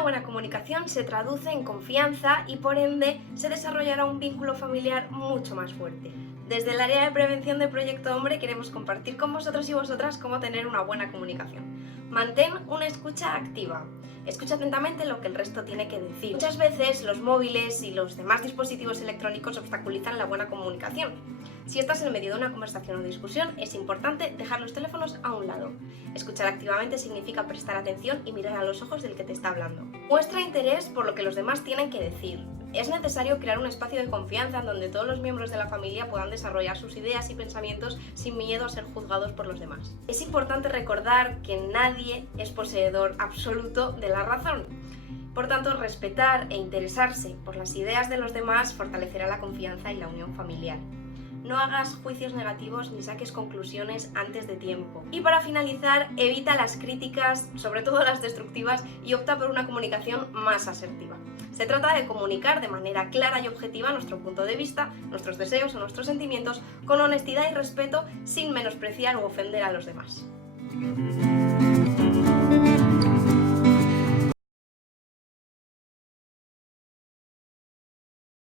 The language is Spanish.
Una buena comunicación se traduce en confianza y por ende se desarrollará un vínculo familiar mucho más fuerte. Desde el área de prevención de Proyecto Hombre queremos compartir con vosotros y vosotras cómo tener una buena comunicación. Mantén una escucha activa. Escucha atentamente lo que el resto tiene que decir. Muchas veces los móviles y los demás dispositivos electrónicos obstaculizan la buena comunicación. Si estás en medio de una conversación o discusión, es importante dejar los teléfonos a un lado. Escuchar activamente significa prestar atención y mirar a los ojos del que te está hablando. Muestra interés por lo que los demás tienen que decir. Es necesario crear un espacio de confianza en donde todos los miembros de la familia puedan desarrollar sus ideas y pensamientos sin miedo a ser juzgados por los demás. Es importante recordar que nadie es poseedor absoluto de la razón. Por tanto, respetar e interesarse por las ideas de los demás fortalecerá la confianza y la unión familiar. No hagas juicios negativos ni saques conclusiones antes de tiempo. Y para finalizar, evita las críticas, sobre todo las destructivas, y opta por una comunicación más asertiva. Se trata de comunicar de manera clara y objetiva nuestro punto de vista, nuestros deseos o nuestros sentimientos con honestidad y respeto sin menospreciar o ofender a los demás.